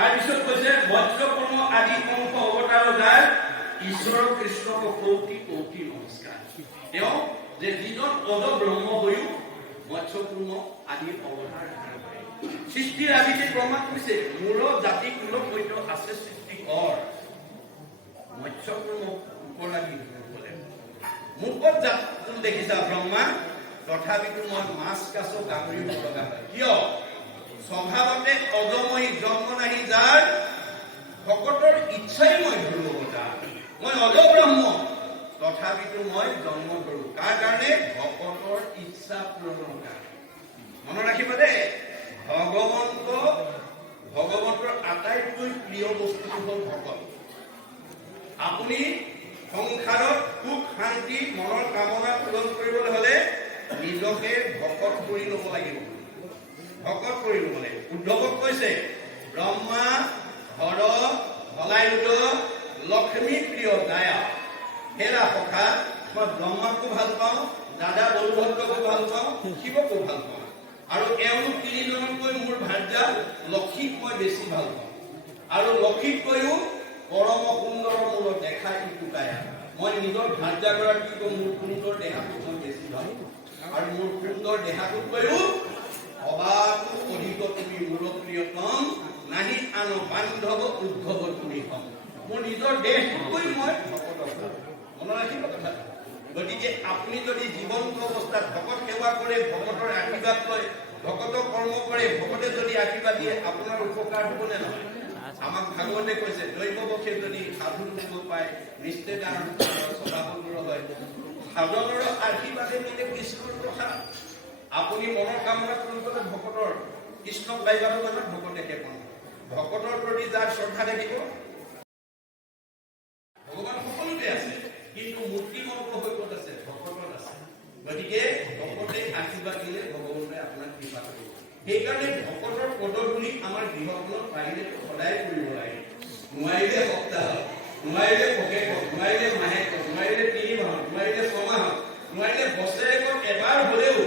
তাৰপিছত কৈছে মৎস্যকৰ্ম আদি অংশ অৱতাৰ যায় ঈশ্বৰ কৃষ্ণক কৌটি কৌটি নমস্কাৰ। তেওঁ যে যিজন অজ ব্ৰহ্ম হৈও মৎস্যকৰ্ম আদি অৱতাৰ ধাৰণ কৰে। সৃষ্টিৰ আদিতে ব্ৰহ্মা কৈছে মূল জাতি কুল সৈতে আছে সৃষ্টিকৰ মৎস্যকৰ্ম উপলাগি বলে মুখত জাত দেখিছা ব্ৰহ্মা, তথাপিতো মই মাছ কাছ গাহৰি হ'ব লগা হয়। কিয়? স্বভাৱতে অজময়ী জন্ম নাহি যাৰ, ভকতৰ ইচ্ছাই মই ধৰো অৱতাৰ। মই অজ ব্ৰহ্ম, তথাপিতো মই জন্ম ধৰো কাৰ কাৰণে? ভকতৰ ইচ্ছা পূৰণৰ কাৰণে। মনত ৰাখিব দেই, ভগৱন্তৰ আটাইতকৈ প্ৰিয় বস্তুটো হ'ল ভকত। আপুনি সংসাৰত সুখ শান্তি মনৰ কামনা পূৰণ কৰিবলৈ হলে নিজকে ভকত কৰি ল'ব লাগিব। ভকত কৰি ল'ব লাগিব। উদ্ধৱক কৈছে ব্ৰহ্মা হৰ ভলায়ুধ লক্ষ্মী প্ৰিয় গায়া। হেৰা সখা, মই ব্ৰহ্মাকো ভাল পাওঁ, দাদা বলভদ্ৰকো ভাল পাওঁ, শিৱকো ভাল পাওঁ, আৰু এওঁলোক তিনিজনতকৈ মোৰ ভাৰ্যা লক্ষীক মই বেছি ভাল পাওঁ। আৰু লক্ষীতকৈও পৰম সুন্দৰ মূলত দেখা ইটো গায়া। মই নিজৰ ভাৰ্যাগৰাকীকো মোৰ সুন্দৰ দেহাটো মই বেছি ভাল পাওঁ, আৰু মোৰ সুন্দৰ দেহাটোতকৈও অবাটো অধিক তুমি মোৰ প্ৰিয়তম, নাহি আন বান্ধৱ উদ্ধৱ তুমি হম। মোৰ নিজৰ দেহটোতকৈ মই ভকতক ভাল পাওঁ। মনত ৰাখিব কথা। গতিকে আপুনি যদি জীৱন্ত অৱস্থাত ভকত সেৱা কৰে, ভকতৰ আশীৰ্বাদ লয়, ভকতক কৰ্ম কৰে, ভকতে যদি আশীৰ্বাদ দিয়ে, আপোনাৰ উপকাৰ হ'ব নে নহয়? আমাক ভাগৱতে কৈছে দৈৱবশে যদি সাধু কৰিব পায় নিশ্চয় স্বভাৱৰ হয়। সাধনৰ আশীৰ্বাদে মিলে কৃষ্ণৰ প্ৰসাদ। আপুনি মনৰ কামনা কৰিবলৈ ভকতৰ কৃষ্ণক গাইবাৰ মানে ভকতে সেৱন। ভকতৰ প্ৰতি যাৰ শ্ৰদ্ধা থাকিব, ভগৱান সকলোতে আছে, কিন্তু মূৰ্তিমন্ত্ৰ হৈ ক'ত আছে? ভকতত আছে। গতিকে ভকতে আশীৰ্বাদ দিলে ভগৱানে আপোনাক কৃপা কৰিব। সেইকাৰণে ভকতৰ পদধূলি আমাৰ গৃহখনত পাৰিলে সদায় কৰিব লাগে। নোৱাৰিলে সপ্তাহত, নোৱাৰিলে পকেটত, নোৱাৰিলে মাহেকত, নোৱাৰিলে 3 মাহত, নোৱাৰিলে 6 মাহত, নোৱাৰিলে বছৰেকত এবাৰ হলেও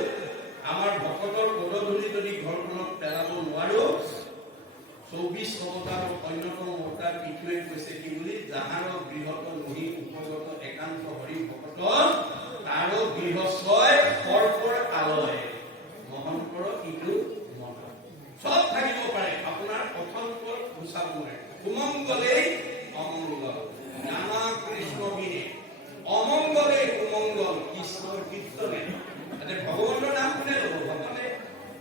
আমাৰ ভকতৰ পদধূলি যদি ঘৰখনত পেলাব নোৱাৰো, 24 অৱতাৰৰ অন্যতম অৱতাৰ পৃথিৱীয়ে কৈছে কি বুলি? যাহাৰ গৃহত নহি উপগত একান্ত হৰি ভকত, তাৰ গৃহ ছয় সৰ্পৰ আলয়। মহন্তৰ ইটো মন চব থাকিব পাৰে, আপোনাৰ অথন্তৰ গুচাব নোৱাৰে। কুমংগলেই অমংগল, নানা কৃষ্ণ বিনে অমংগলে কুমংগল, কৃষ্ণৰ কীৰ্তনে। ভগৱানৰ নাম কোনে ল'ব? ভকতে।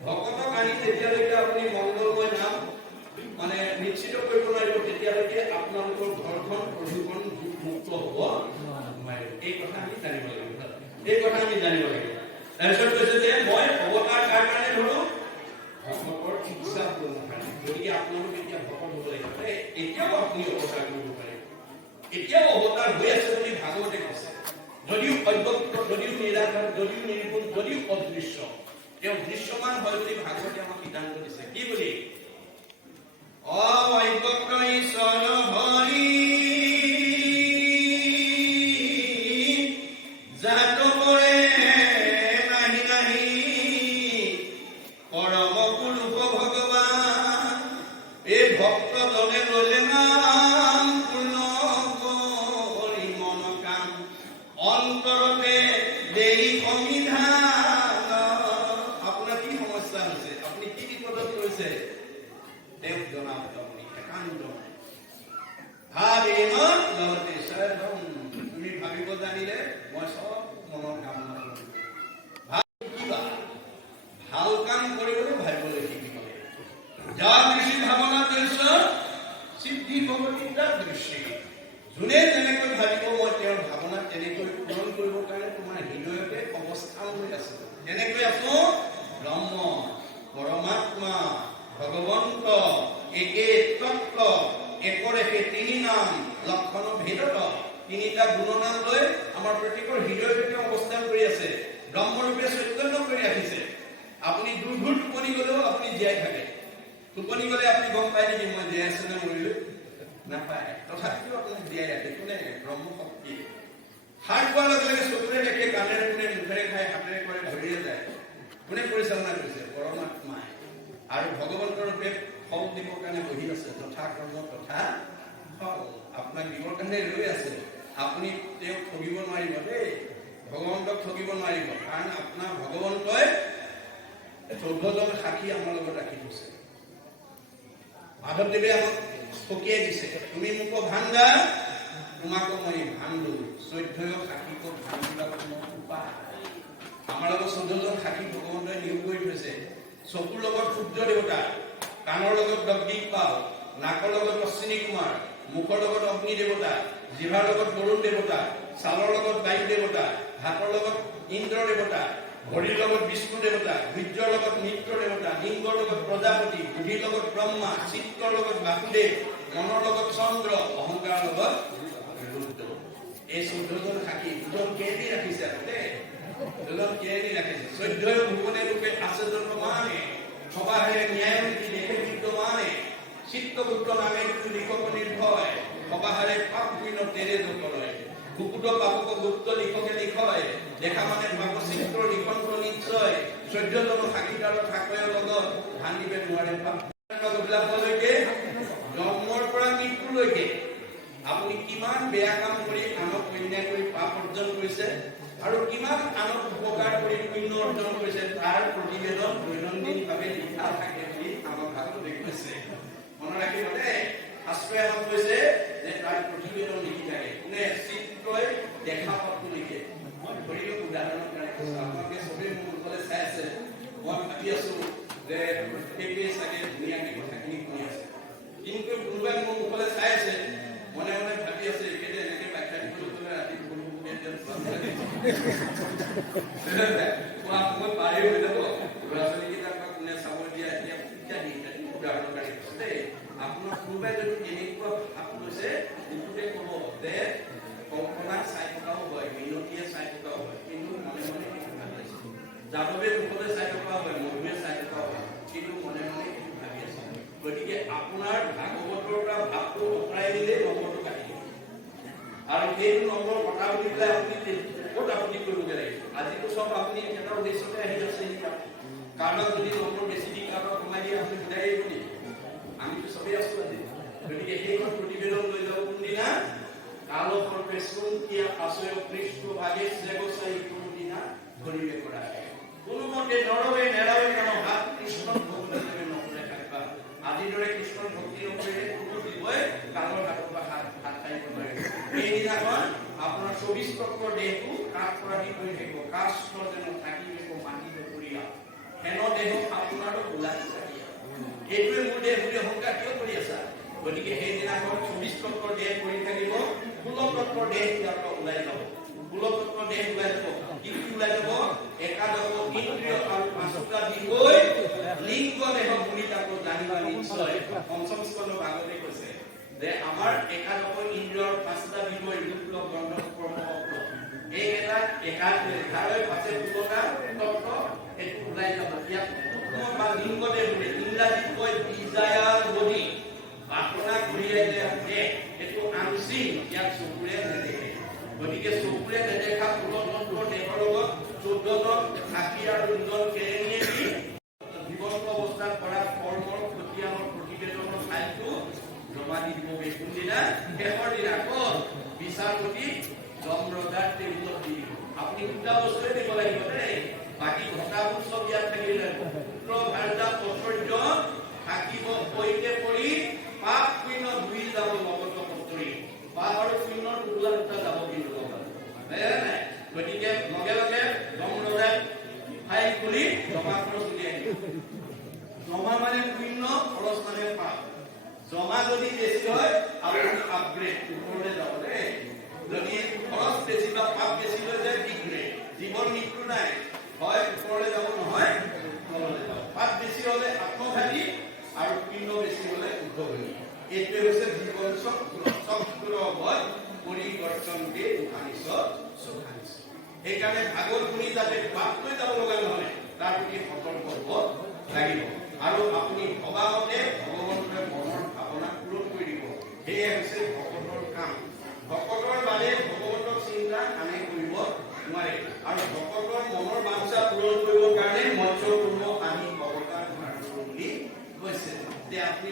ভকতক আনি তেতিয়ালৈকে আপুনি মংগলময় নাম মানে নিশ্চিত কৰিব নোৱাৰিব, তেতিয়ালৈকে আপোনালোকৰ ঘৰখন প্ৰদূষণ মুক্ত হ'ব নোৱাৰিব। এই কথা আমি জানিব লাগিব। তাৰপিছত কৈছে যে মই অৱতাৰ কাৰ কাৰণে ধৰো? ভকতৰ ইচ্ছা পূৰণ কাৰণে। গতিকে আপোনালোক এতিয়া ভকত হ'ব লাগিব। এতিয়াও আপুনি অৱতাৰ কৰিব পাৰে, এতিয়াও অৱতাৰ হৈ আছে বুলি ভাগৱতে কৈছে। যদিও অব্যক্ত, যদিও নিৰাকাৰ, যদিও নিৰ্গুণ, যদিও অদৃশ্য, তেওঁ দৃশ্যমান হয় বুলি ভাগৱতে আমাক সিদ্ধান্ত দিছে। কি বুলি? অব্যক্ত ঈশ্বৰ হৰি জাত কৰে নাহি নাহি, পৰম পুৰুষ ভগৱান এই ভক্ত জনে ললে নাম, পূৰ্ণ কৰি মন কাম অন্তৰতে দেৰি সমিধান। আপোনাৰ কি সমস্যা হৈছে? আপুনি কি বিপদত পৰিছে? তেওঁক জনাওক। আপুনি একান্ত ভাবেন লভতে শৰণম। তুমি ভাবিব জানিলে মই চব মনৰ কামনা কৰিম। কিবা ভাল কাম কৰিবলৈ ভাবিবলৈ শিকিব লাগিব। যাৰ দৃষ্টি ভাৱনা দৃশ্য সিদ্ধি ভগৱতী তাৰ দৃষ্টি। যোনে যেনেকৈ ভাবিব মই তেওঁৰ ভাৱনা তেনেকৈ পূৰণ কৰিবৰ কাৰণে তোমাৰ হৃদয়তে অৱস্থান হৈ আছে। তেনেকৈ আছো ব্ৰহ্ম পৰমাত্মা ভগৱন্ত একে তত্ত্ব, একৰে সেই 3 নাম লক্ষণ ভেদত 3টা গুণনাম লৈ আমাৰ প্ৰত্যেকৰ হৃদয়তে অৱস্থান কৰি আছে। ব্ৰহ্মৰূপে চৈতন্য কৰি ৰাখিছে। আপুনি দুৰ্ঘূৰ টোপনি গলেও আপুনি জীয়াই থাকে। টোপনি গলে আপুনি গম পায় নেকি মই জীয়াই আছো নে মৰিলো? নাপায়। তথাপিও আপোনাক জীয়াই ৰাখে কোনে? ব্ৰহ্ম শক্তি। সাৰ পোৱাৰ লগে লগে চকুৰে দেখে, কাণেৰে শুনে, মুখেৰে খাই, হাতেৰে কৰে, ভৰিৰে যায়। কোনে পৰিচালনা কৰিছে? পৰমাত্মাই। আৰু ভগৱন্তৰ ৰূপে ফল দিবৰ কাৰণে বহি আছে, যথা কৰ্ম তথা ফল আপোনাক দিবৰ কাৰণে ৰৈ আছে। আপুনি তেওঁক ঠগিব নোৱাৰিব দেই, ভগৱন্তক ঠগিব নোৱাৰিব, কাৰণ আপোনাৰ ভগৱন্তই 14জন সাক্ষী আমাৰ লগত ৰাখি থৈছে। মাধৱদেৱে আমাক সকীয়াই দিছে, তুমি মোক ভাণ্ডা তোমাকো মই ভাণ্ডো, 14 সাক্ষীক ভাণ্ডা উপায়। আমাৰ লগত 14জন সাক্ষী ভগৱন্তই নিয়োগ কৰি থৈছে। চকুৰ লগত সূৰ্য দেৱতা, কাণৰ লগত দগদীপ পাল, নাকৰ লগত অশ্বিনী কুমাৰ, মুখৰ লগত অগ্নি দেৱতা, জিভাৰ লগত বৰুণ দেৱতা, ছালৰ লগত বায়ু দেৱতা, হাতৰ লগত ইন্দ্ৰ দেৱতা, ভৰিৰ লগত বিষ্ণু দেৱতা, বীৰ্যৰ লগত মিত্ৰ দেৱতা, লিংগৰ লগত প্ৰজাপতি, বুদ্ধিৰ লগত ব্ৰহ্মা, চিত্তৰ লগত বাসুদেৱ, মনৰ লগত চন্দ্ৰ, অহংকাৰৰ লগত ৰুদ্ৰ। এই 14জন সাক্ষী দুজন কেদি ৰাখিছে আগতে, দুজন কেদি ৰাখিছে। 14 ভুৱনে ৰূপে আছে জন্মমানে, সবাহে ন্যায় নীতি দেখে বিদ্যমানে, চিত্তগুপ্ত নামে লিখক নির্ভয়, সবাহারে পাপ পুণ্য তেরে নকরয়, গুকুট পাপক গুপ্ত লিখকে লিখয়, দেখা মানে পাপ চিত্ৰ লিখন নিশ্চয়, 14জন সাক্ষীদাৰ ঠাকুৰৰ লগত ভাঙিব নোৱাৰে পাপ বিলাকলৈকে, জন্মৰ পৰা মৃত্যুলৈকে আপুনি কিমান বেয়া কাম কৰি আনক অন্যায় কৰি পাপ অৰ্জন কৰিছে আৰু কিমান আনক উপকাৰ কৰি পুণ্য অৰ্জন কৰিছে, তাৰ প্ৰতিবেদন দৈনন্দিনভাৱে লিখা থাকে বুলি আমাক ভাগৱতে কৈছে। মনত ৰাখিব দেই, শাস্ত্ৰই আমাক কৈছে যে তাৰ প্ৰতিবেদন লিখি থাকে। কোনে চিত্ৰই দেখা পাবটো লিখে। মই ধৰিলো উদাহৰণৰ কাৰণে কৈছো, আপোনালোকে চবেই মোৰ মুখলৈ চাই আছে, মই ভাবি আছো যে সেইটোৱে চাগে ধুনীয়াকে কথাখিনি শুনি আছে, কিন্তু কোনোবাই মোৰ মুখলৈ চাই আছে, মনে মনে ভাবি আছে একেদৰে এনেকে ব্যাখ্যা দিবলৈ ৰাতি মই পাৰি হৈ যাব, ল'ৰা ছোৱালীকেইটাক কোনে চাব দিয়া এতিয়া ইত্যাদি উদাহৰণৰ কাৰণে কৈছো দেই। আপোনাৰ কোনোবাই যদি এনেকুৱা ভাৱ লৈছে, বহুতে ক'ব যে কল্পনা চাই থকাও হয়, মিনতিয়ে চাই থকাও হয়, কিন্তু মনে মনে সেইটো ভাবি আছে। যাদৱে মুখলৈ চাই থকা হয়, মধুৱে চাই থকাও হয়, কিন্তু মনে মনে সেইটো ভাবি আছে। গতিকে আপোনাৰ ভাগৱতৰ পৰা ভাৱটো আঁতৰাই দিলে নম্বৰটো কাটি দিব, আৰু সেইটো নম্বৰ কথা বুলি পেলাই আপুনি ক'ত আপত্তি কৰিবগৈ লাগিব? আজিতো চব আপুনি এটা উদ্দেশ্যতে আহি আছে, কাৰোবাক যদি নম্বৰ বেছি দি কাৰোবাক কমাই দিয়ে আপুনি বুজাই আহিব নেকি? আমিতো চবেই আছো আজি। গতিকে সেইখন প্ৰতিবেদন লৈ যাব কোনদিনা? কাল সৰ্পে চুমকীয়া আশয় কৃষ্ণ ভাগে চেগচাই কোনদিনা ধৰিবে কৰা। কোনোমতে নৰৱে নেৰাৱে কানো হাত কৃষ্ণ ভগৱানে নকৰে থাকিবা। আজিৰ দৰে কৃষ্ণৰ ভক্তি নকৰিলে কোনো জীৱই কালৰ হাতৰ পৰা হাত খাইব নোৱাৰিব। সেইদিনাখন আপোনাৰ 24 তত্ত্বৰ দেহটো কাঠ পৰা দি হৈ থাকিব, কাষ্ঠ যেন থাকিব মাটি নকৰিয়া, হেন দেহ আপোনাৰো ওলাই থাকিব। এইটোৱে মোৰ দেহ বুলি অহংকাৰ কিয় কৰি আছা? গতিকে সেইদিনাখন 24 তত্ত্বৰ দেহ কৰি থাকিব, 16 তত্ত্বৰ দেহ ইয়াৰ পৰা ওলাই যাব। 16 তত্ত্বৰ দেহ ওলাই যাব, কি ওলাই যাব? একাদশ ইন্দ্ৰিয় আৰু 5টা বিষয় লিংগ দেহ বুলি তাকো জানিবা নিশ্চয়। পঞ্চম স্কন্ধ ভাগৱতে কৈছে যে আমাৰ একাদশ ইন্দ্ৰিয়ৰ 5টা বিষয় ৰূপ গন্ধ কৰ্ম শব্দ, এই এটা 11 পাছে 16টা তত্ত্ব এইটো ওলাই যাব। ইয়াত বা লিংগ দেহ বুলি ইংৰাজীত কয় ডিজায়াৰ বডি, বাসনা কঢ়িয়াই দেহ, এইটো আনচিন, ইয়াক চকুৰে নেদেখে। গতিকে চকুৰে নেদেখা 16 তত্ত্বৰ দেহৰ লগত 14জন সাক্ষী আৰু 2জন কেৰেণীয়ে দি জীৱন্ত অৱস্থাত কৰা কৰ্মৰ খতিয়ানৰ প্ৰতিবেদনৰ ফাইলটো জমা দি দিব। কোনদিনা? শেষৰ দিনা। ক'ত? বিচাৰপতি যমৰজাৰ টেবুলত দি দিব। আপুনি দুটা বস্তুৱে দিব লাগিব দেই, বাকী ঘটাবোৰ চব ইয়াত থাকিব লাগিব। পুত্ৰ ভাৰ্যা ঐশ্বৰ্য থাকিব সৈতে পৰি, পাপ পুণ্য ধুই যাব লগত সত্তৰি। পাপ আৰু পুণ্যৰ দুটা যাব কিন্তু লগত, নাই? গতিকে লগে লগে যমৰজাই ফাইল খুলি জমা খৰচ উলিয়াই দিব। জমা মানে পুণ্য, খৰচ মানে পাপ। জমা যদি বেছি হয় আপুনি আপগ্ৰেড ওপৰলৈ যাব দেই, যদি খৰচ বেছি বা পাপ বেছি হৈ যায় ডিগ্ৰেড। জীৱন মৃত্যু নাই, হয় ওপৰলৈ যাব নহয় তললৈ যাব। পাপ বেছি হলে আত্মঘাতী আৰু পুণ্য বেছি হলে উদ্ভৱনী। এইটোৱে হৈছে জীৱন চক্ৰ পৰিৱৰ্তনকে আনিছ সুখানিছ। সেইকাৰণে ভাগৱত শুনি যাতে পাপ লৈ যাব লগা নহয়, তাৰ প্ৰতি সতৰ্ক হ'ব লাগিব। আৰু আপুনি ভবামতে ভগৱন্তৰ মনৰ ভাৱনা পূৰণ কৰি দিব। সেয়ে হৈছে ভকতৰ কাম। ভকতৰ বাদে ভগৱন্তক চিন্তা আনে কৰিব নোৱাৰে। আৰু ভকতৰ মনৰ বাঞ্ছা পূৰণ কৰিবৰ কাৰণে মৎস্য কুৰ্ম আনি অৱতাৰ ধাৰণ বুলি কৈছে। যে আপুনি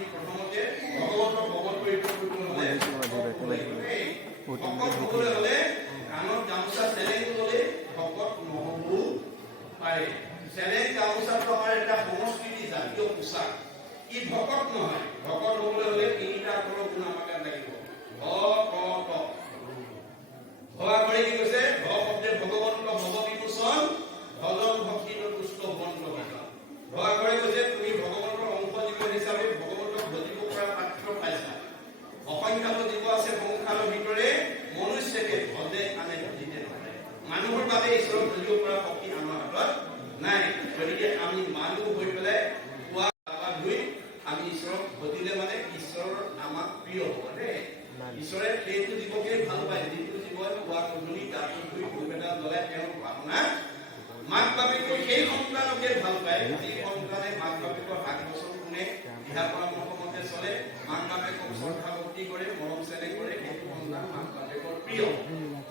প্ৰিয় হ'ব দেই ঈশ্বৰে সেইটো জীৱকে ভাল পায় যিটো জীৱই খোৱা গধূলি গাটো ধুই ধূপ এটা জ্বলাই তেওঁৰ ভাৱনা মাক বাপেকৰ সেই সন্তানকে ভাল পায় যি সন্তানে মাক বাপেকৰ হাত বচন শুনে দিহা পৰামৰ্শ মতে চলে মাক বাপেকক শ্ৰদ্ধা ভক্তি কৰে মৰম চেনেহ কৰে সেইটো সন্তান মাক বাপেকৰ প্ৰিয়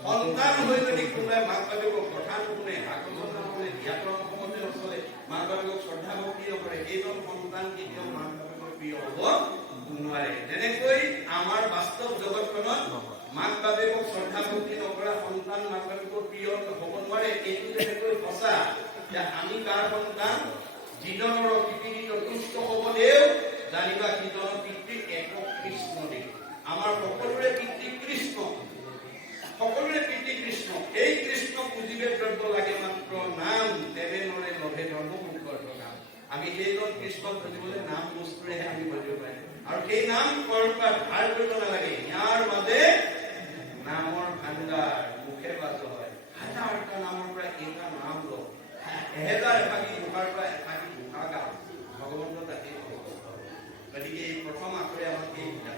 সন্তান হৈ যদি কোনোবাই মাক বাপেকক কথা নুশুনে হাত বচন নুশুনে দিহা পৰামৰ্শ মতে নচলে মাক বাপেকক শ্ৰদ্ধা ভক্তি নকৰে সেইজন সন্তান কেতিয়াও মাক বাপেকৰ প্ৰিয় হ'ব নোৱাৰে তেনেকৈ আমাৰ বাস্তৱ জগতখনত মাক বাপেকক শ্ৰদ্ধা ভক্তি নকৰা সন্তান মাক বাপেকৰ প্ৰিয় হ'ব নোৱাৰে এইটো তেনেকৈ সঁচা যে আমি কাৰ সন্তান যিজনৰ পৃথিৱীত তুষ্ট হ'বলেও জানিবা সিজনৰ পিতৃ একক কৃষ্ণ দেৱ আমাৰ সকলোৰে পিতৃ কৃষ্ণ এই কৃষ্ণ পুজিবে দ্ৰব্য লাগে মাত্ৰ নাম তেনে নৰে লভে ধৰ্ম মুখৰ নাম আমি সেইজন কৃষ্ণক বুজিবলৈ নাম বস্তুৰেহে আমি বুজিব পাৰিম আৰু সেই নাম কৰবাত ধাৰ কৰিব নালাগে ইয়াৰ মাজে নামৰ ভাণ্ডাৰ মুখে বাজ হয় হাজাৰটা নামৰ পৰা এটা নাম লওক এহেজাৰ এফাকি মুখাৰ পৰা এফাকি মুখা গাওঁ ভগৱন্ত তাকে গতিকে এই প্ৰথম আখৰে আমাক এই শিকাই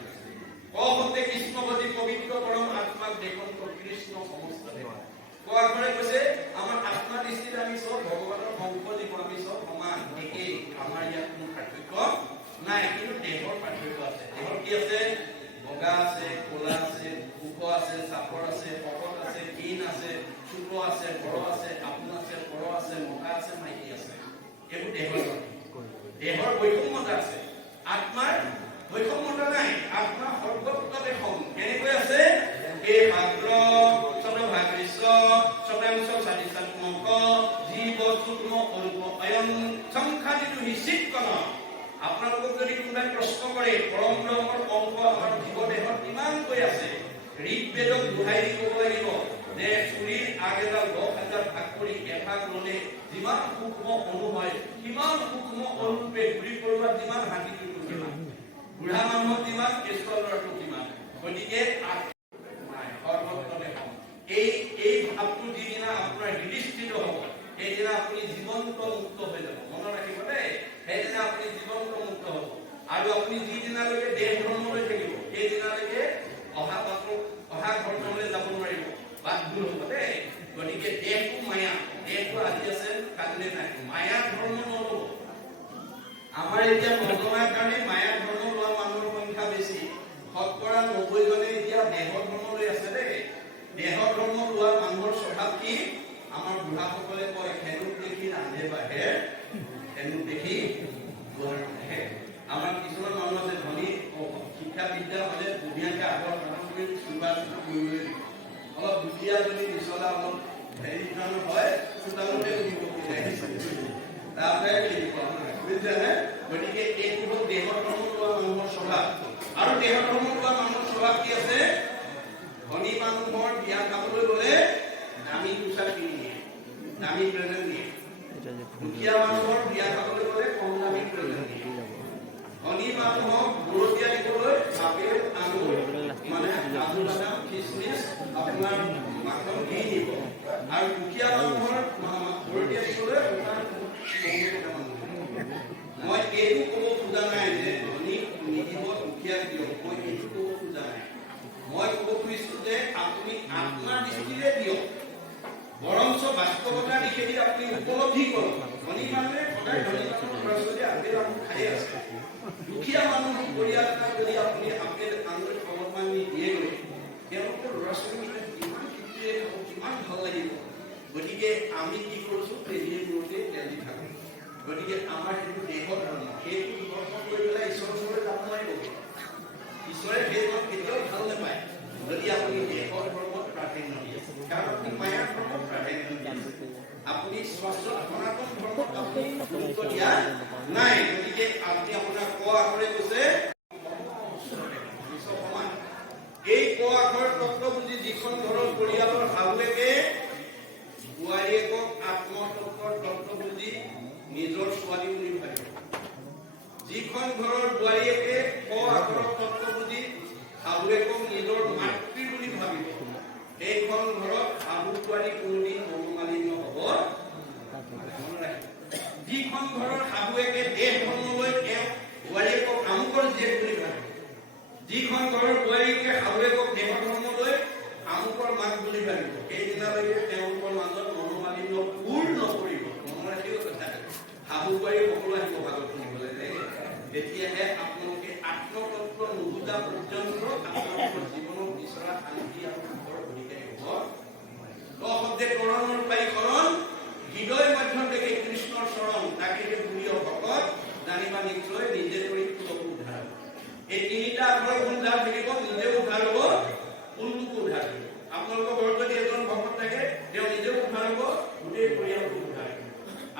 কহতে কৃষ্ণ ভজি পবিত্ৰ পৰম আত্মাক দেখোন কৃষ্ণ সমস্ত দেৱ কোৱাখৰে কৈছে আমাৰ আত্মা দৃষ্টিত আমি সব ভগৱানৰ অংশ জীৱ আমি সব সমান একেই আমাৰ ইয়াত কোনো পাৰ্থক্য নাই কিন্তু দেহৰ পাৰ্থক্য আছে দেহৰ কি আছে বগা আছে ক'লা আছে ওখ আছে চাপৰ আছে শকত আছে ক্ষীণ আছে চুপ আছে বড় আছে আপোন আছে পৰ আছে মতা আছে মাইকী আছে এইবোৰ দেহৰ বৈষম্যতা আছে আত্মাৰ বৈষম্যতা নাই আত্মা সৰ্বত্ৰতে সম কেনেকৈ আছে এই ভাদ্ৰ চন্দ্ৰভাগৃশ্য চন্দ্ৰাংশ সাধিসাত্মক জীৱ সূক্ষ্ম অৰূপ অয়ন সংখ্যাদিটো হিচিকন আপোনালোকক যদি কোনোবাই প্ৰশ্ন কৰে পৰম ব্ৰহ্মৰ অংশ আমাৰ জীৱ দেহত কিমানকৈ আছে ঋগ্বেদক দোহাই দিব লাগিব যে চুৰিৰ আগ এডাল 10,000 ভাগ কৰি এভাগ ল'লে যিমান সূক্ষ্ম অণু হয় সিমান সূক্ষ্ম অণুৰূপে ঘূৰি ফুৰোৱাত যিমান হাতীটো কিমান বুঢ়া মানুহৰ যিমান কেশৰটো কিমান গতিকে এই ভাৱটো যিদিনা আপোনাৰ হৃদিস্থিত হ'ব সেইদিনা আপুনি জীৱন্ত মুক্ত হৈ যাব মনত ৰাখিব দেই সেইদিনা আপুনি জীৱন্ত মুক্ত হ'ব আৰু আপুনি যিদিনালৈকে দেহ ধৰ্ম লৈ থাকিব সেইদিনালৈকে অহা ঘৰলৈ যাব নোৱাৰিব বাট দূৰ হ'ব দেই গতিকে দেহটো মায়া দেহটো আজি আছে কালিলৈ নাই মায়া ধৰ্ম নল'ব আমাৰ এতিয়া নজনাৰ কাৰণে মায়া ধৰ্ম লোৱা মানুহৰ সংখ্যা বেছি শতকৰা 90 জনে এতিয়া দেহৰ ধৰ্ম লৈ আছে দেই দেহৰ ধৰ্ম লোৱা মানুহৰ স্বভাৱ কি আমাৰ বুঢ়াসকলে কয় খেলুক দেখি ৰান্ধে বাঢ়ে খেলুক দেখি দুৱাৰ ৰান্ধে আমাৰ কিছুমান মানুহ আছে ধনী শিক্ষা বিদ্যা হ'লে ধুনীয়াকৈ আগৰ কাম কৰি নিৰ্বাচন কৰিবলৈ অলপ দুখীয়া যদি নিচলা অলপ হেৰি ধৰণৰ হয় চোতালতে দিব তাৰপৰাই বুজিছানে গতিকে এইটো হ'ল দেহৰ ধৰ্ম লোৱা মানুহৰ স্বভাৱ আৰু দেহৰ ধৰ্ম লোৱা মানুহৰ স্বভাৱ কি আছে ধনী মানুহৰ বিয়া খাবলৈ গ'লে দামী পোচাক কিনি দিয়ে দামী প্ৰেজেণ্ট দিয়ে দুখীয়া মানুহৰ বিয়া খাবলৈ গ'লে কম দামী প্ৰেজেণ্ট দিয়ে ধনী মানুহক বৰতীয়া দিবলৈ আপেল আঙুৰ মানে কাজু বাদাম খিচমিচ আপোনাৰ মাখন ঘি দিব আৰু দুখীয়া মানুহৰ বৰতীয়া দিবলৈ মই এইটো ক'ব খোজা নাই যে ধনী নিদিব দুখীয়া দিয়ক মই এইটো ক'ব খোজা নাই মই ক'ব খুজিছো যে আপুনি আত্মাৰ দৃষ্টিৰে দিয়ক বৰঞ্চ বাস্তৱতা দিশেদি আপুনি উপলব্ধি কৰক ধনী মানুহে সদায় ধনী মানুহৰ ল'ৰা ছোৱালী আপেল আঙুৰ খাই আছে দুখীয়া মানুহৰ পৰিয়াল এটা যদি আপুনি আপেল আঙুৰ অলপমান দিয়েগৈ তেওঁলোকৰ ল'ৰা ছোৱালীবিলাক কিমান তৃপ্তিৰে খাব কিমান ভাল লাগিব গতিকে আমি কি কৰিছো পেহীৰ মূৰতে তেল দি থাকোঁ গতিকে আমাৰ সেইটো দেহৰ ধৰ্ম সেইটো দৰ্শন কৰি পেলাই ঈশ্বৰৰ ওচৰলৈ যাব নোৱাৰিব ঈশ্বৰে সেইজন কেতিয়াও ভাল নাপায় যদি আপুনি দেহৰ ধৰ্মত প্ৰাধান্য দিয়ে কাৰণ আপুনি মায়াৰ ধৰ্মত প্ৰাধান্য দিয়ে আপুনি শাস্ত্ৰত সনাতন ধৰ্মত আপুনি গুৰুত্ব দিয়া নাই গতিকে আপুনি আপোনাৰ ক আখৰে কৈছে এই ক আখৰ তত্ত্ব বুজি যিখন ঘৰৰ পৰিয়ালৰ শাহুৱেকে বোৱাৰীয়েকক আত্মতত্ত্বৰ তত্ত্ব বুজি নিজৰ ছোৱালী বুলি ভাবিব যিখন ঘৰৰ বোৱাৰীয়েকে ক আখৰৰ তত্ত্ব বুজি শাহুৱেকক নিজৰ মাতৃ বুলি ভাবিব এইখন ঘৰত শাহু বোৱাৰী কোনোদিন মনোমালিন্য হ'ব যিখন ঘৰৰ শাহুৱেকে দেহ ধৰ্ম লৈ তেওঁ বোৱাৰীয়েকক আমুকৰ জীয়েক বুলি ভাবিব যিখন মৰিলা পৰ্যন্ত আপোনালোকৰ জীৱনৰ বিচৰা শান্তি আৰু সুখৰ অধিকাৰী হ'ব। শব্দে কৰণৰ পাই কৰণ হৃদয় মাধ্যম দেখে কৃষ্ণৰ চৰণ তাকে প্ৰিয় ভকত জানিবা নিশ্চয় নিজে কৰি তোলক উদ্ধাৰ। এই তিনিটা আপোনাৰ গুণ যাৰ থাকিব নিজে উদ্ধাৰ হ'ব, কোনটোকো উদ্ধাৰ হ'ব। আপোনালোকৰ ঘৰত যদি এজন ভকত থাকে তেওঁ নিজেও উদ্ধাৰ হ'ব, গোটেই পৰিয়ালটো উদ্ধাৰ হ'ব।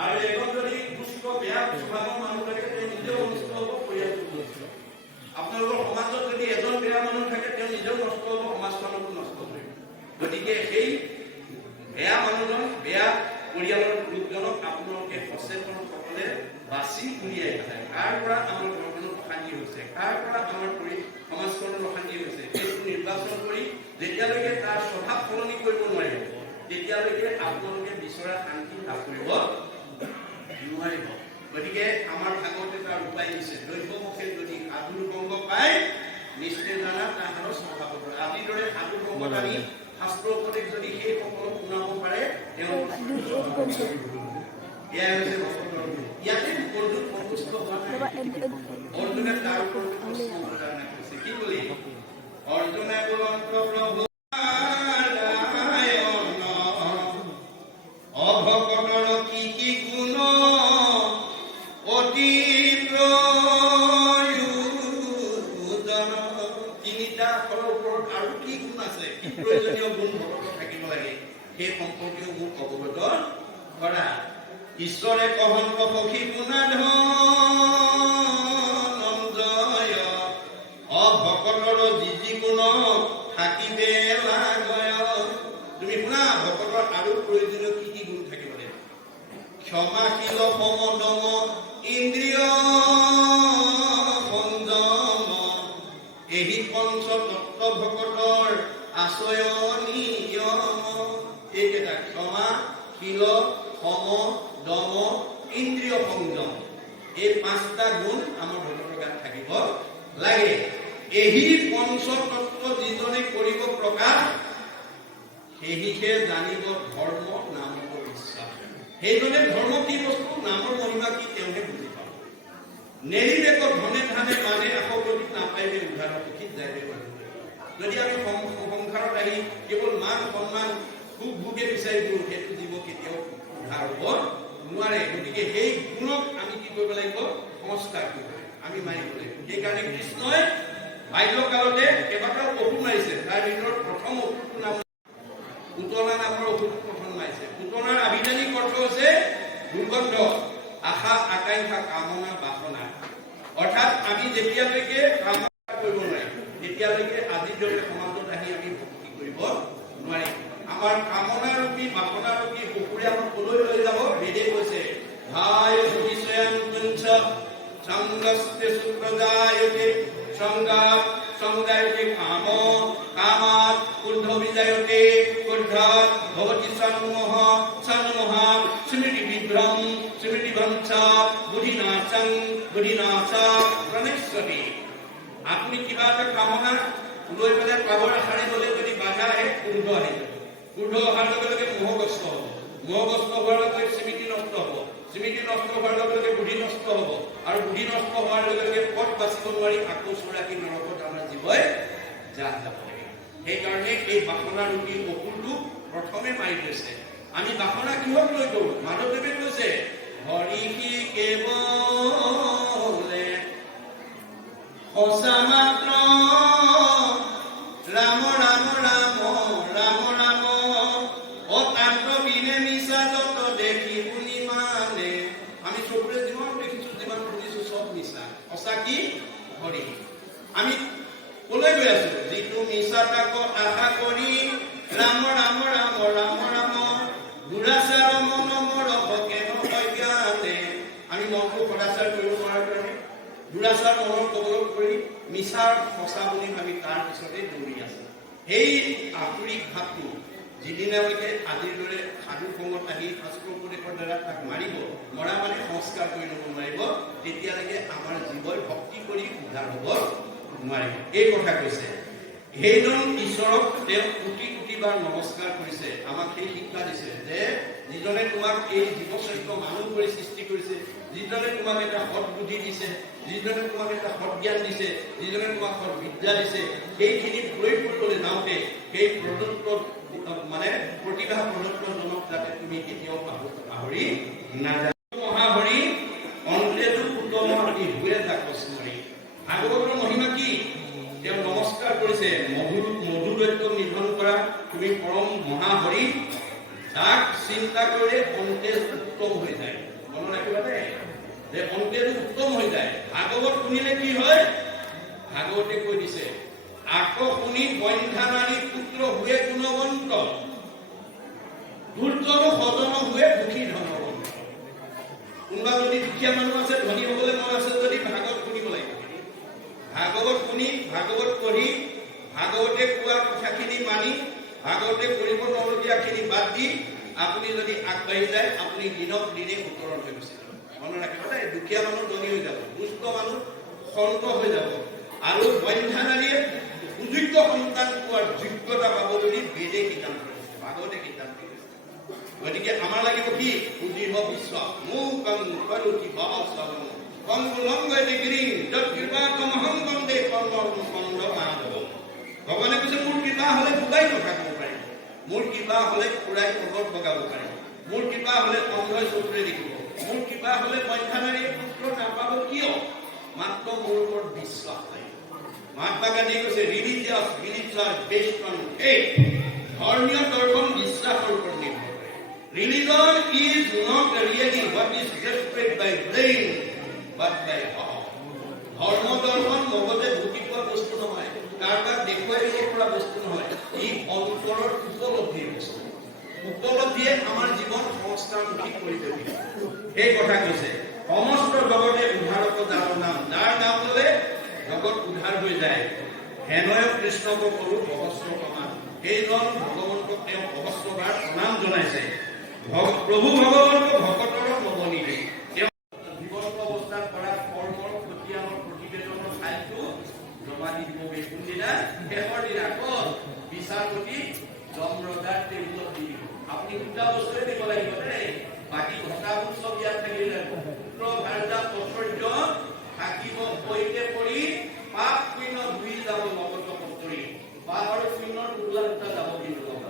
আৰু এজন যদি দুষ্ট বেয়া স্বভাৱৰ মানুহ থাকে তেওঁ নিজেও অনিষ্ট হ'ব, পৰিয়ালটো নষ্ট হ'ব। আপোনালোকৰ সমাজত যদি এজন বেয়া মানুহ থাকে তেওঁ নিজেও নষ্ট হ'ব, সমাজখনকো নষ্ট কৰিব। গতিকে সেই বেয়া মানুহজন বেয়া পৰিয়ালৰ লোকজনক আপোনালোকে সচেতনসকলে বাছি উলিয়াই পেলাই কাৰ পৰা আমাৰ ঘৰখনত অশান্তি হৈছে, কাৰ পৰা আমাৰ সমাজখনত অশান্তি হৈছে সেইটো নিৰ্বাচন কৰি যেতিয়ালৈকে তাৰ স্বভাৱ সলনি কৰিব নোৱাৰিব তেতিয়ালৈকে আপোনালোকে বিচৰা শান্তি লাভ কৰিব নোৱাৰিব। গতিকে আমাৰ ভাগৱতে তাৰ উপায় দিছে, দৈৱমুখে যদি সাধুৰ সংগ পায় নিশ্চয় জানা তাহাঁতৰ স্বভাৱ আদিৰ দৰে সাধুৰ সংগত আমি শাস্ত্ৰ উপদেশ যদি সেই সকলক শুনাব পাৰে তেওঁ ইয়াতে অৰ্জুন সন্তুষ্ট হোৱা নাই। অৰ্জুনে তাৰ ওপৰত প্ৰশ্ন উত্থাপন কৰিছে, কি বুলি? অৰ্জুনে বলন্ত প্ৰভু অভকতৰ কি কি গুণ অতি প্ৰয়োজন। তিনিটা আখৰৰ ওপৰত আৰু কি গুণ আছে, কি প্ৰয়োজনীয় গুণ ভকতৰ থাকিব লাগে সেই সম্পৰ্কীয় মোক অৱগত কৰা। ঈশ্বৰে কহন্ত সখী গুণাধনঞ্জয় অভকতৰ যি গুণ থাকিবে লাগয়। তুমি শুনা ভকতৰ আৰু প্ৰয়োজনীয় কি কি গুণ থাকিব লাগিব? ক্ষমাশীল সমদম ইন্দ্ৰিয় সংযম এই পঞ্চতত্ত্ব ভকতৰ আচয়নীয়। এইকেইটা ক্ষমাশীল সম দম ইন্দ্ৰিয় সংযম এই পাঁচটা গুণ আমাৰ ভকতৰ গাত থাকিব লাগে। এই পঞ্চতত্ত্ব যিজনে কৰিব প্ৰকাশ সেহিহে জানিব ধৰ্ম নামক বিশ্বাস। সেইজনে ধৰ্ম কি বস্তু নামৰ মহিমা কি তেওঁহে বুজি পাব। নেৰিবেক ধনে ধানে মানে আশগতিত নাপাইবে উদ্ধাৰ সুখীত যাইবে। যদি আমি সংসাৰত আহি কেৱল মান সন্মান সুখ ভোগে বিচাৰি ফুৰো সেইটো জীৱ কেতিয়াও উদ্ধাৰ হ'ব নোৱাৰে। গতিকে সেই গুণক আমি কি কৰিব লাগিব? সংস্কাৰ কৰিব লাগিব, আমি মাৰিব লাগিব। সেইকাৰণে কৃষ্ণই বাল্যকালতে কেইবাটাও অসুৰ মাৰিছে। তাৰ ভিতৰত প্ৰথম অসুৰটোৰ নাম পুতনা নামৰ অসুৰটো প্ৰথম মাৰিছে। পুতনাৰ আভিধানিক অৰ্থ হৈছে দুৰ্গন্ধ, আশা আকাংক্ষা কামনা বাসনা। অৰ্থাৎ আমি যেতিয়ালৈকে কামনা কৰিব নোৱাৰিম তেতিয়ালৈকে আজিৰ দৰে সমাজত আহি আমি ভক্তি কৰিব নোৱাৰিম। আমাৰ কামনা ৰূপী বাসনা ৰূপী অসুৰে আমাক কলৈ লৈ যাব? বেদে কৈছে ভাই বিষয়ান পুঞ্চ সংগস্তে সুপ্ৰজায়তে সংগাত সংগায়তে কাম কামাত কুণ্ঠ বিজয়তে কুণ্ঠাত ভবতি সন্মোহ সন্মোহাত স্মৃতি বিভ্রম স্মৃতি ভঞ্চা বুদ্ধিনাশং বুদ্ধিনাশা প্ৰণেশ্বতি। আপুনি কিবা এটা কামনা লৈ পেলাই পাবৰ আশাৰে গ'লে যদি বাধা আহে কুণ্ঠ আহি যাব। কুণ্ঠ অহাৰ লগে লগে মোহগ্ৰস্ত হ'ব, মোহগ্ৰস্ত হোৱাৰ লগে লগে স্মৃতি নষ্ট হ'ব, স্মৃতি নষ্ট হোৱাৰ লগে লগে বুদ্ধি নষ্ট হ'ব, আৰু বুদ্ধি নষ্ট হোৱাৰ লগে লগে পথ বাচিব নোৱাৰি আকৌ 84 নৰকত আমাৰ জীৱই জাহ যাব লাগে। সেইকাৰণে এই বাসনা ৰূপী অসুৰটো প্ৰথমে মাৰি লৈছে। আমি বাসনা কিহক লৈ কৰোঁ? মাধৱদেৱে কৈছে হৰি কেৱলে সঁচা মাত্ৰ ৰাম ৰাম ৰাম ৰাম ৰাম অকান্ত বিনে মিছা যত দেখি শুনি মানে। আমি চকুৰে যিমান দেখিছো যিমান শুনিছো চব মিছা, সঁচা কি? হৰি। আমি কলৈ গৈ আছো? যিটো মিছা তাক আশা কৰি ৰাম ৰাম ৰাম ৰাম ৰাম দুৰাচাৰ মন মৰ কেন অজ্ঞাতে। আমি মনটো সদাচাৰ কৰিব নোৱাৰাৰ কাৰণে দুৰাচাৰ মনৰ কবলত কৰি মিছাৰ সঁচা বুলি ভাবি তাৰ পিছতে দৌৰি আছে। সেই আকুৰিক ভাৱটো যিদিনালৈকে আজিৰ দৰে সাধু সংগত আহি শাস্ত্ৰ উপদেশৰ দ্বাৰা তাক মাৰিব, মৰা মানে সংস্কাৰ কৰি ল'ব নোৱাৰিব, তেতিয়ালৈকে আমাৰ জীৱই ভক্তি কৰি উদ্ধাৰ হ'ব নোৱাৰিব। এই কথা কৈছে। সেইজন ঈশ্বৰক তেওঁ কোটি কোটি বাৰ নমস্কাৰ কৰিছে আমাক সেই শিক্ষা দিছে যে যিজনে তোমাক এই জীৱশ্ৰেষ্ঠ মানুহ কৰি সৃষ্টি কৰিছে, যিজনে তোমাক এটা সৎ বুদ্ধি দিছে, যিজনে তোমাক এটা সৎ জ্ঞান দিছে, যিজনে তোমাক সৎ বিদ্যা দিছে, সেইখিনি প্ৰয়োগ কৰিবলৈ যাওঁতে সেই প্ৰদত্ত মানে প্ৰতিভা প্ৰদত্তজনক যাতে তুমি কেতিয়াও পাহৰি নাযায়। মহাহৰি অন্তেতো উত্তম অতি হুৱে তাকস্মৰি। ভাগৱতৰ মহিমা কি? তেওঁ নমস্কাৰ কৰিছে মধুদৈত্য নিধন কৰা তুমি পৰম মহাহৰি, যাক চিন্তা কৰিলে অন্তেজ উত্তম হৈ যায়। মনত ৰাখিবা দেই যে অন্তেজ উত্তম হৈ যায়। ভাগৱত শুনিলে কি হয়? ভাগৱতে কৈ দিছে আকৌ শুনি বন্ধানাৰী পুত্ৰ হুৱে গুণৱন্ত, দুৰ্জন সজন হুৱে দুখী ধনৱন্ত। কোনোবা যদি দুখীয়া মানুহ আছে, ধনী হবলৈ মন আছে যদি ভাগৱত শুনিব লাগিব। ভাগৱত শুনি, ভাগৱত পঢ়ি, ভাগৱতে কোৱা কথাখিনি মানি, ভাগৱতে কৰিব নলগীয়াখিনি বাদ দি আপুনি যদি আগবাঢ়ি যায়, আপুনি দিনক দিনে উত্তৰণ হৈ গৈছে। মনত ৰাখিব দেই, দুখীয়া মানুহ ধনী হৈ যাব, দুষ্ট মানুহ সন্ত হৈ যাব, আৰু বন্ধ্যা নাৰীয়ে সুযোগ্য সন্তান পোৱাৰ যোগ্যতা পাব যদি বেদে সিদ্ধান্ত কৰিছে, ভাগৱতে সিদ্ধান্ত কৰিছে। গতিকে আমাৰ লাগিব কি? সুদৃঢ় বিশ্বাস। মোক কৰুতি ভাৱস্বৰম ভগৱানে কৈছে মোৰ কৃপা হলে বুবাই কথা কব পাৰিম, মোৰ কৃপা হলে পুৰাই কবত বগাব পাৰিম, মোৰ কৃপা হলে অন্ধই চকুৰে দেখিব, মোৰ কৃপা হলে বন্ধ্যানাৰীয়ে পুত্ৰ নাপাব কিয়? মাত্ৰ মোৰ ওপৰত বিশ্বাস নাই। মহাত্মা গান্ধী কৈছে religious beliefs are based on faith. ধৰ্মীয় দৰ্শন বিশ্বাসৰ ওপৰত নিৰ্ভৰ কৰে। Religion is not really what is jested by brain but by heart. ধৰ্ম দৰ্শন মগজে ভুকি পোৱা বস্তু নহয়, কাৰোবাক দেখুৱাই দিব পৰা বস্তু নহয়, ই অন্তৰৰ উপলব্ধিৰ বস্তু। উপলব্ধিয়ে আমাৰ জীৱন সংস্কাৰমুখী কৰি তুলিব। সেই কথা কৈছে সমস্ত জগতে উদ্ধাৰক যাৰ নাম, যাৰ নাম ললে জগত উদ্ধাৰ হৈ যায়। হেনয় কৃষ্ণক কৰো সহস্ৰ প্ৰমাণ। সেইজন ভগৱন্তক তেওঁ সহস্ৰবাৰ প্ৰণাম জনাইছে। প্ৰভু ভগৱন্ত ভকতৰ নৱনীতি। তেওঁ জীৱন্ত অৱস্থাত কৰা কৰ্মৰ খতিয়ানৰ প্ৰতিবেদনৰ ফাইলটো জমা দি দিবগৈ কোনদিনা? শেষৰ দিনা। ক'ত? বিচাৰপতি যমৰজাৰ টেবুলত দি দিব। আপুনি দুটা বস্তুৱে দিব লাগিব দেই, বাকী ঘটাবোৰ চব ইয়াত থাকিলে পুত্ৰ ভাৰ্যা ঐশ্বৰ্য থাকিব সৈতে পৰি, পাপ পুণ্য ধুই যাব মগত কৰি, পাপ আৰু পুণ্যৰ টুকুৰা দুটা যাব কিন্তু লগত।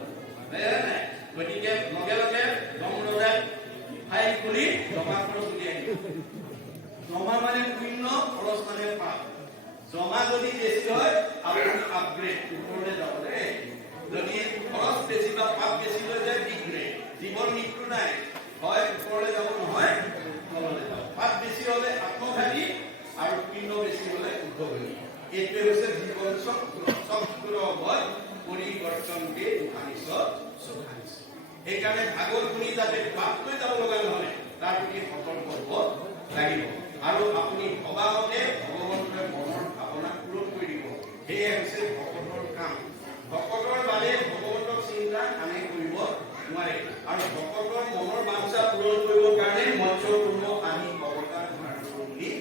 গতিকে লগে লগে যমৰজাই ফাইল খুলি জমা খৰচ উলিয়াই দিব। জমা মানে পুণ্য, খৰচ মানে পাপ। জমা যদি বেছি হয় আপুনি আপগ্ৰেড ওপৰলৈ যাব দেই, যদি খৰচ বেছি বা পাপ বেছি হৈ যায় ডিগ্ৰেড। জীৱন মৃত্যু নাই, হয় ওপৰলৈ যাব নহয় তললৈ যাব। পাপ বেছি হলে আত্মঘাতী আৰু পুণ্য বেছি হলে উদ্ভৱনী। এইটোৱে হৈছে জীৱন চক্ৰ পৰিৱৰ্তনকে আনিছ। সেইকাৰণে ভাগৱত শুনি যাতে পাপ লৈ যাব লগা নহয়, তাৰ প্ৰতি সতৰ্ক হব লাগিব। আৰু আপুনি ভবা মতে ভগৱন্তৰ মনৰ ভাৱনা পূৰণ কৰি দিব। সেয়ে হৈছে ভকতৰ কাম। ভকতৰ বাদে ভগৱন্তক চিন্তা আনে কৰিব নোৱাৰে। আৰু ভকতৰ মনৰ বাঞ্ছা পূৰণ কৰিবৰ কাৰণে মৎস্য পূৰ্ণ আমি অৱতাৰ বুলি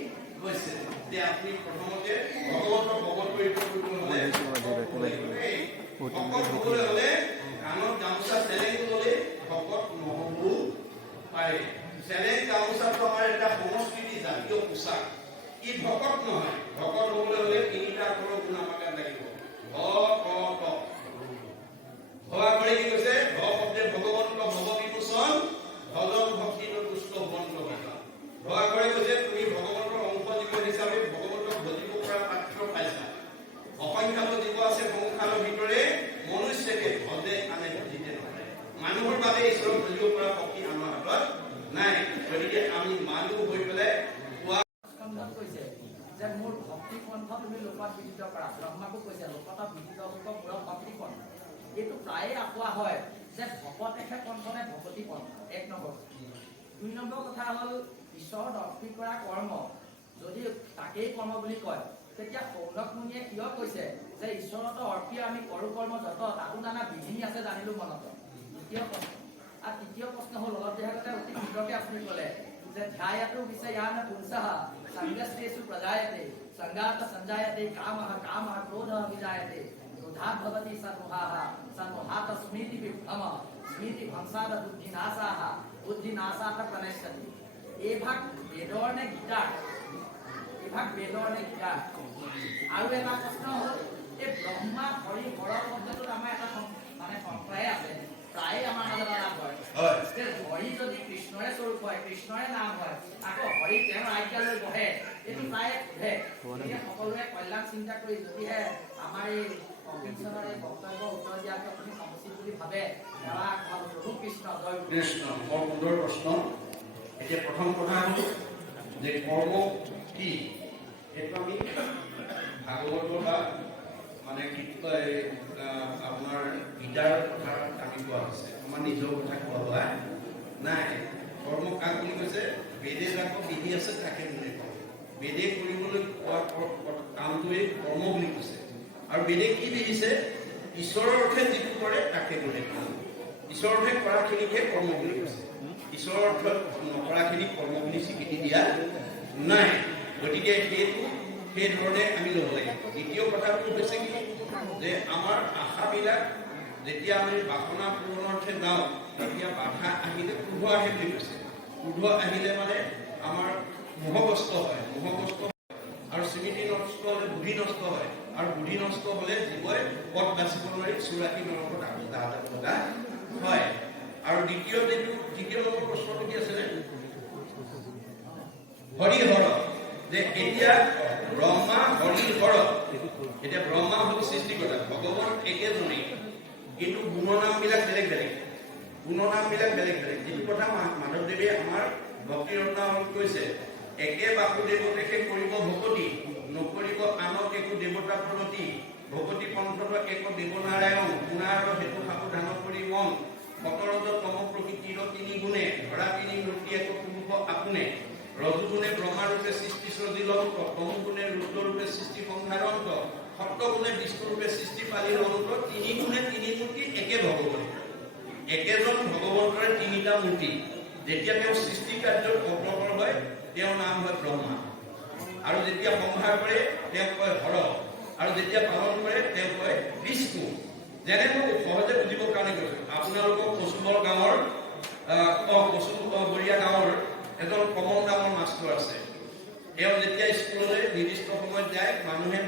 কৈছে যে আপুনি প্ৰথমতে ভগৱন্তক ভকত কৰিব হলে ভকত হবলৈ হলে কাণত গামোচা চেলেং ললে ভকত নহবও পাৰে। চেলেং গামোচাটো আমাৰ এটা সংস্কৃতি জাতীয় পোচাক, ই ভকত নহয়। ভকত হবলৈ হলে তিনিটা আখৰৰ গুণ আমাক লাগিব। ভবা কৰি কি কৈছে? ভ শব্দে ভগৱন্ত ভৱ বিভূষণ, ভজন ভক্তি তুষ্ট ভৱন্ত ভজন। ভবা কৰি কৈছে তুমি ভগৱন্তৰ অংশ জীৱ হিচাপে ভগৱন্তক ভজিব পৰা পাত্ৰ পাইছা। অসংখ্য জীৱ আছে সংসাৰৰ ভিতৰে, মনুষ্যকে ভজে আনে ভজিতে নহয়। মানুহৰ বাবে ঈশ্বৰক ভজিব পৰা শক্তি আমাৰ হাতত নাই। গতিকে আমি মানুহ হৈ পেলাই কৈছে যে মোৰ ভক্তি পন্থ তুমি লোকত বিদিত কৰা। ব্ৰহ্মাকো কৈছে লোকত বিদিত লোক মোৰ ভক্তি পন্থ। এইটো প্ৰায়ে কোৱা হয় যে ভকতেহে পন্থ নে ভকতি পন্থ। এক নম্বৰ। দুই নম্বৰ কথা হ'ল ঈশ্বৰত অৰ্পিত কৰা কৰ্ম যদি তাকেই কৰ্ম বুলি কয়, তেতিয়া সৌনক মুনিয়ে কিয় কৈছে যে ঈশ্বৰত অৰ্পিত আমি কৰো কৰ্ম যত তাতো নানা বিধি আছে জানিলো মনত। দ্বিতীয় প্ৰশ্ন। আৰু তৃতীয় প্ৰশ্ন হ'ল অলপ দেহাগতে অতি সুন্দৰকে আপুনি ক'লে যে ধ্যায়াতো বিষয়ান পুংসঃ সংগস্তেষু প্ৰজায়তে সংঘাত সঞ্জায়তে কামঃ কামঃ ক্ৰোধঃ বিজায়তে बुद्धात् भवति सन्मुहाः सन्मुहात् स्मृति विभ्रम स्मृति भंसाद बुद्धिनाशाः बुद्धिनाशात् प्रणश्यति এই ভাগ বেদৰ নে গীতাৰ এই ভাগ বেদৰ নে গীতাৰ আৰু এটা প্ৰশ্ন হ'ল এই ব্ৰহ্মা হৰি হৰ শব্দটোত আমাৰ এটা মানে সম্প্ৰদায় আছে প্ৰায় আমাৰ মাজত লাভ হয় যে হৰি যদি কৃষ্ণৰে স্বৰূপ হয় কৃষ্ণৰে নাম হয় আকৌ হৰি তেওঁৰ আজ্ঞা লৈ বহে এইটো প্ৰায় সোধে সকলোৱে কল্যাণ চিন্তা কৰি যদিহে আমাৰ এই কংগ্ৰেছৰ এই বক্তব্য উত্তৰ দিয়াটো আপুনি সমুচিত বুলি ভাবে সেৱা প্ৰভু কৃষ্ণ জয় কৃষ্ণ বৰ সুন্দৰ প্ৰশ্ন এতিয়া প্ৰথম কথা হ'ল যে কৰ্ম কি এইটো আমি ভাগৱত বা মানে কি আপোনাৰ গীতাৰ কথা আমি কোৱা হৈছে আমাৰ নিজৰ কথা কোৱা হোৱা নাই কৰ্ম কাক বুলি কৈছে বেদে যাক বিধি আছে তাকে বুলি কয় বেদে কৰিবলৈ কোৱা কামটোৱে কৰ্ম বুলি কৈছে আৰু বেদে কি বিধিছে ঈশ্বৰৰ অৰ্থে যিটো কৰে তাকে বুলি কয় ঈশ্বৰৰ অৰ্থে কৰাখিনিকহে কৰ্ম বুলি কৈছে ঈশ্বৰৰ অৰ্থত নকৰাখিনি কৰ্ম বুলি স্বীকৃতি দিয়া নাই গতিকে সেইটো সেই ধৰণে আমি ল'ব লাগিব দ্বিতীয় কথাটো হৈছে কি যে আমাৰ আশাবিলাক যেতিয়া আমি বাসনা পূৰণাৰ্থে যাওঁ তেতিয়া বাধা আহিলে ক্ৰোধ আহে বুলি কৈছে ক্ৰোধ আহিলে মানে আমাৰ মোহগ্ৰস্ত হয় আৰু স্মৃতি নষ্ট হ'লে বুদ্ধি নষ্ট হয় আৰু বুদ্ধি নষ্ট হ'লে জীৱই পথ বাচিব নোৱাৰি চুৰাকি নৰকত লগা হয় আৰু দ্বিতীয় নম্বৰ প্ৰশ্নটো কি আছিলে হৰি হৰ যে এতিয়া ব্ৰহ্মা হৰি হৰ এতিয়া ব্ৰহ্মা হ'ল সৃষ্টিকৰ্তা ভগৱান একেজনেই কিন্তু গুণনামবিলাক বেলেগ বেলেগ যিটো কথা মাধৱদেৱে আমাৰ ভক্তি ৰত্নাৱলীত কৈছে একে বাসুদেৱকে কৰিব ভকতি নকৰিব আনক একো দেৱতা প্ৰণতি ভকতি পন্থত এক দেৱনাৰায়ণ গুণাৰ হেতু সাৱধান কৰি মন সতৰজ তম প্ৰকৃতিৰ তিনি গুণে ধৰা তিনি মূৰ্তি এক পুৰুষ আপোনে ৰজুগুণে ব্ৰহ্মাৰূপে সৃষ্টি সৃজিলন্ত তমগুণে ৰুদ্ৰৰূপে সৃষ্টি সংহাৰন্ত সপ্তগুণে বিষ্ণুৰূপে সৃষ্টি পালিৰ অন্ত তিনি গুণে তিনি মূৰ্তি একে ভগৱান একেজন ভগৱন্তৰে তিনিটা মূৰ্তি যেতিয়া তেওঁ সৃষ্টি কাৰ্যত অগ্ৰসৰ হয় তেওঁৰ নাম হয় ব্ৰহ্মা আৰু যেতিয়া সংহাৰ কৰে তেওঁক কয় হৰ আৰু যেতিয়া পালন কৰে তেওঁক কয় বিষ্ণু যেনে মই সহজে বুজিবৰ কাৰণে কৈছোঁ আপোনালোকৰ কচুবৰীয়া গাঁৱৰ এজন কমল নামৰ মাষ্টৰ আছে তেওঁ যেতিয়া স্কুললৈ নিৰ্দিষ্ট সময়ত যায় মানুহে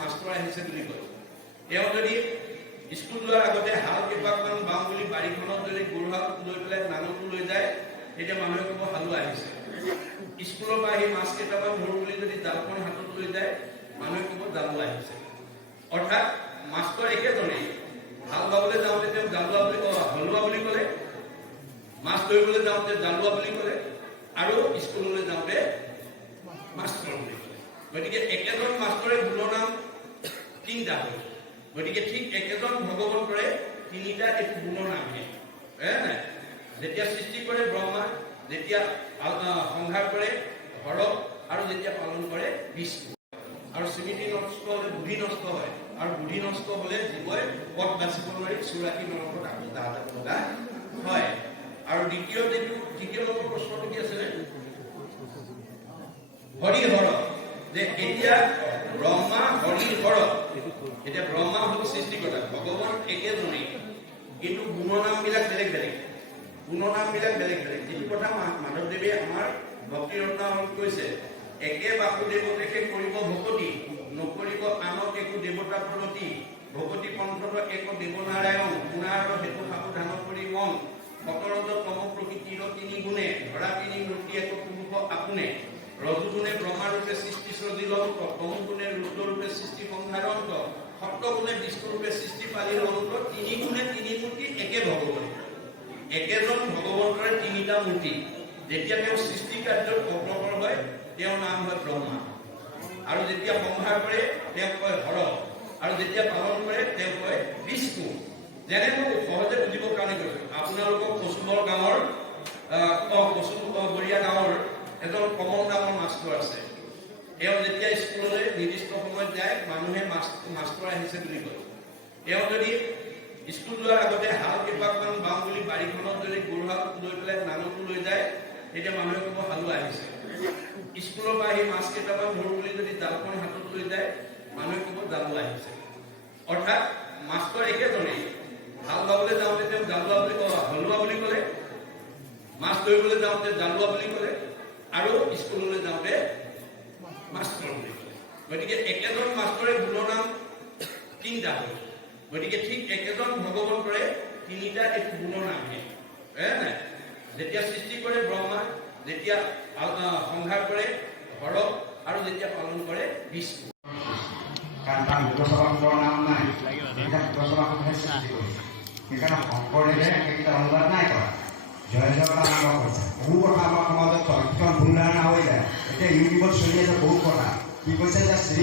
মাষ্টৰ আহিছে বুলি কয় তেওঁ যদি স্কুল যোৱাৰ আগতে হাল কেইপাকমান বাওঁ বুলি বাৰীখনত যদি গৰুহাল লৈ পেলাই নাঙলটো লৈ যায় তেতিয়া মানুহে ক'ব হালোৱা আহিছে স্কুলৰ পৰা আহি মাছ কেইটামান ধৰো বুলি যদি জালখন হাতত লৈ যায় মানুহে ক'ব জালুৱা আহিছে অৰ্থাৎ মাষ্টৰ একেজনেই হাল বাবলৈ যাওঁতে তেওঁ জালুৱা বুলি হলুৱা বুলি ক'লে মাছ ধৰিবলৈ যাওঁতে জালুৱা বুলি ক'লে আৰু স্কুললৈ যাওঁতে মাষ্টৰ বুলি ক'লে গতিকে একেজন মাষ্টৰে গুণনাম তিনিটা হ'ল গতিকে ঠিক একেজন ভগৱন্তৰে তিনিটা একো গুণনামহে নাই যেতিয়া সৃষ্টি কৰে ব্ৰহ্মা যেতিয়া সংহাৰ কৰে হৰ আৰু যেতিয়া পালন কৰে বিষ্ণু আৰু স্মৃতি নষ্ট হ'লে বুদ্ধি নষ্ট হয় আৰু বুদ্ধি নষ্ট হ'লে জীৱই পথ বাচিব নোৱাৰি চুৰাকি নৰকত লগা হয় আৰু দ্বিতীয় নম্বৰ প্ৰশ্নটো কি আছিলে হৰি হৰ যে এতিয়া ব্ৰহ্মা হৰি হৰ এতিয়া ব্ৰহ্মা হ'ল সৃষ্টিকৰ্তা ভগৱান একেজনেই কিন্তু গুণনামবিলাক বেলেগ বেলেগ যিটো কথা মাধৱদেৱে আমাৰ ভক্তি ৰত্নাৱলীত কৈছে একে বাসুদেৱকে কৰিব ভকতি নকৰিব আনক একো দেৱতা প্ৰণতি ভকতি পন্থত এক দেৱনাৰায়ণ গুণাৰ হেতু সাৱধান কৰি মন সতৰজ তম প্ৰকৃতিৰ তিনি গুণে ধৰা তিনি মূৰ্তি এক পুৰুষ আপোনে ৰজুগুণে ব্ৰহ্মাৰূপে সৃষ্টি সৃজিলন্ত তমগুণে ৰুদ্ৰৰূপে সৃষ্টি সংহাৰন্ত সপ্তগুণে বিষ্ণুৰূপে সৃষ্টি পালিৰ অন্ত তিনি গুণে তিনি মূৰ্তি একে ভগৱান একেজন ভগৱন্তৰে তিনিটা মূৰ্তি যেতিয়া তেওঁ সৃষ্টি কাৰ্যত অগ্ৰসৰ হয় তেওঁৰ নাম হয় ব্ৰহ্মা আৰু যেতিয়া সংহাৰ কৰে তেওঁক কয় হৰ আৰু যেতিয়া পালন কৰে তেওঁক কয় বিষ্ণু যেনে মই সহজে বুজিবৰ কাৰণে কৈছোঁ আপোনালোকৰ কচুবৰীয়া গাঁৱৰ এজন কমল নামৰ মাষ্টৰ আছে তেওঁ যেতিয়া স্কুললৈ নিৰ্দিষ্ট সময়ত যায় মানুহে মাষ্টৰ আহিছে বুলি কয় তেওঁ যদি স্কুল যোৱাৰ আগতে হাল কেইপাকমান বাওঁ বুলি বাৰীখনত যদি গৰুহাল লৈ পেলাই নাঙলটো লৈ যায় তেতিয়া মানুহে ক'ব হালোৱা আহিছে স্কুলৰ পৰা আহি মাছ কেইটামান ধৰো বুলি যদি জালখন হাতত লৈ যায় মানুহে ক'ব জালুৱা আহিছে অৰ্থাৎ মাষ্টৰ একেজনেই হাল বাবলৈ যাওঁতে তেওঁ জালুৱা বুলি হলুৱা বুলি ক'লে, মাছ ধৰিবলৈ যাওঁতে জালুৱা বুলি ক'লে, আৰু স্কুললৈ যাওঁতে মাষ্টৰ বুলি ক'লে। গতিকে একেজন মাষ্টৰে গুণৰ নাম তিনিটা হ'ল। গতিকে ঠিক একেজন ভগৱন্তৰে তিনিটা এইটো গুণৰ নামহে নাই। যেতিয়া সৃষ্টি কৰে ব্ৰহ্মা, যেতিয়া সংহাৰ কৰে হৰ, আৰু যেতিয়া পালন কৰে বিষ্ণু। কাৰণ তাৰ লোকসভাৰ নাম নাই, সেইকেইটা লোকসভাখনহে সৃষ্টি কৰিছে। সেইকাৰণে শংকৰদেৱে সেইকেইটা অনুবাদ নাই কৰা, জয় জয়কাৰ আৰম্ভ কৰিছে। বহু কথা আমাৰ সমাজত ভুল ধাৰণা হৈ যায়। এতিয়া ইউটিউবত চলি আছে বহুত কথা। কি কৈছে যে